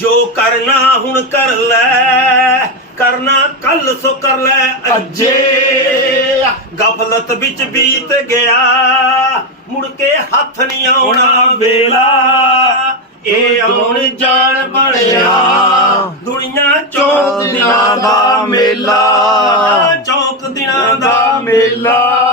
ਜੋ ਕਰਨਾ ਹੁਣ ਕਰ ਲੈ ਕਰਨਾ ਕੱਲ ਸੋ ਕਰ ਲੈ ਅੱਜੇ। ਗਫਲਤ ਵਿੱਚ ਬੀਤ ਗਿਆ ਮੁੜ ਕੇ ਹੱਥ ਨਹੀਂ ਆਉਣਾ ਵੇਲਾ। ਇਹ ਆਉਣ ਜਾਣ ਬਣਿਆ। ਦੁਨੀਆ ਚੌਕ ਦਿਨਾਂ ਦਾ ਮੇਲਾ। ਚੌਕ ਦਿਨਾਂ ਦਾ ਮੇਲਾ।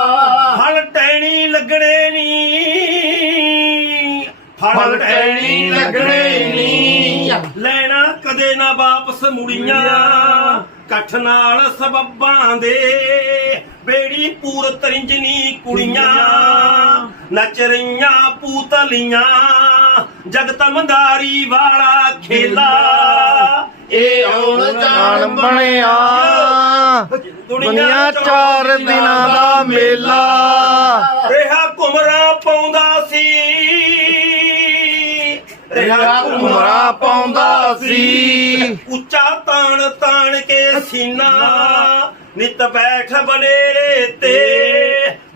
ਫਲ ਟਹਿਣੀ ਲੱਗਣੇ ਨੀ। ਲੈਣਾ ਕਦੇ ਨਾ ਵਾਪਸ ਮੁੜੀਆਂ। ਕੱਠ ਨਾਲ ਸਬੱਬਾਂ ਦੇ। ਬੇੜੀ ਪੂਰ ਤਰਿੰਜਨੀ ਕੁੜੀਆਂ। ਨੱਚ ਰਹੀਆਂ ਪੂਤਲੀਆਂ। ਜਗਤ ਮੰਦਾਰੀ ਵਾਲਾ ਖੇਲਾ। ਇਹ ਆਉਣ ਜਾਣ ਬਣਿਆ। ਦੁਨੀਆ ਚਾਰ ਦਿਨਾਂ ਦਾ ਮੇਲਾ। ਰਿਹਾ ਘੁਮਰਾ ਪਾਉਂਦਾ ਰਿਹਾ ਘੁਮਰਾ ਪਾਉਂਦਾ ਸੀ। ਉੱਚਾ ਤਾਣ ਤਾਣ ਕੇ ਸੀਨਾ। ਨਿਤ ਬੈਠ ਬਨੇਰੇ ਤੇ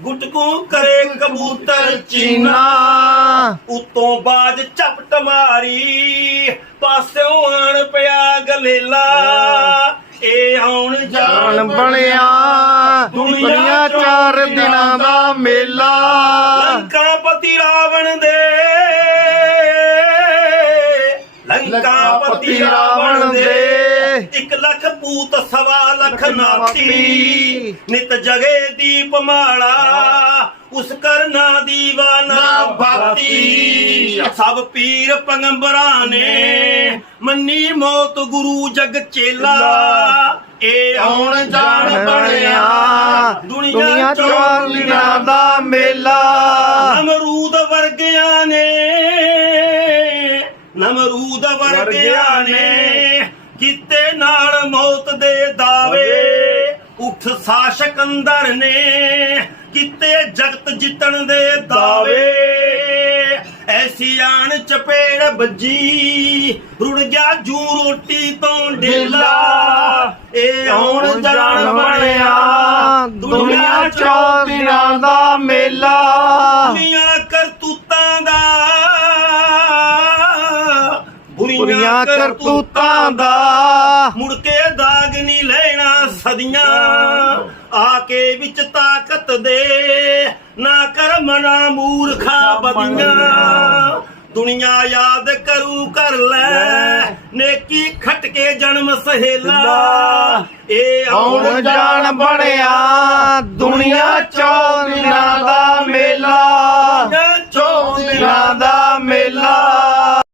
ਗੁਟਕੂ ਕਰੇ ਕਬੂਤਰ ਚੀਨਾ। ਉਤੋਂ ਬਾਜ ਝਪਟ ਮਾਰੀ ਪਾਸਿਓਂ ਆਣ ਪਿਆ ਗਲੇਲਾ। ਇਹ ਆਉਣ ਜਾਣ ਬਣਿਆ ਦੁਨੀਆ ਚਾਰ ਦਿਨਾਂ ਦਾ ਮੇਲਾ। ਲੰਕਾਪਤੀ ਰਾਵਣ ਦੇ। ਇੱਕ ਲੱਖ ਪੂਤ ਸਵਾ ਲੱਖ ਨਾਤੀ ਨਿਤ ਜਗੇ ਦੀਪ ਮਾਲਾ। ਉਸ ਕਰਨਾ ਦੀਵਾਨਾ। ਭਗਤੀ। ਸਭ ਪੀਰ ਪੰਗੰਬਰਾਂ ਨੇ ਮੰਨੀ ਮੌਤ ਗੁਰੂ ਜਗ ਚੇਲਾ। ਇਹ ਆਉਣ ਜਾਣ ਬਣਿਆ? ਦੁਨੀਆ ਚਾਰ ਦਿਨਾਂ ਦਾ ਮੇਲਾ। ਨਮਰੂਦ ਨਮਰੂਦ ਵਰਗਿਆਂ ਨੇ ਕੀਤੇ ਨਾਲ ਮੌਤ ਦੇ ਦਾਵੇ ਉਠ ਸਾਸ਼ਕ ਅੰਦਰ ਨੇ ਕੀਤੇ ਜਗਤ ਜਿੱਤਣ ਦੇ ਦਾਵੇ ਐਸੀ ਆਣ ਚਪੇੜ ਵੱਜੀ ਰੁੜ ਗਿਆ ਜੂ ਰੋਟੀ ਤੋਂ ਢੇਲਾ। ਇਹ ਆਉਣ ਜਾਣ ਬਣਿਆ। ਦੁਨੀਆ ਦਿਨਾਂ ਦਾ ਮੇਲਾ। ਬੁਰੀਆਂ ਕਰਤੂਤਾਂ ਦਾ ਕਰਤੂਤਾਂ ਦਾ। ਮੁੜ ਕੇ ਦਾਗ ਨਹੀਂ ਲੈਣਾ ਸਦੀਆਂ। ਆ ਕੇ ਵਿੱਚ ਤਾਕਤ ਦੇ। ਨਾ ਕਰ ਮਨਾ ਮੂਰਖਾ ਬਦੀਆਂ। ਦੁਨੀਆ ਯਾਦ ਕਰੂ ਕਰ ਲੈ। ਨੇਕੀ ਖਟ ਕੇ ਜਨਮ ਸਹੇਲਾ। ਇਹ ਆਉਣ ਜਾਣ ਬਣਿਆ। ਦੁਨੀਆ ਚੌ ਦਿਨਾਂ ਦਾ।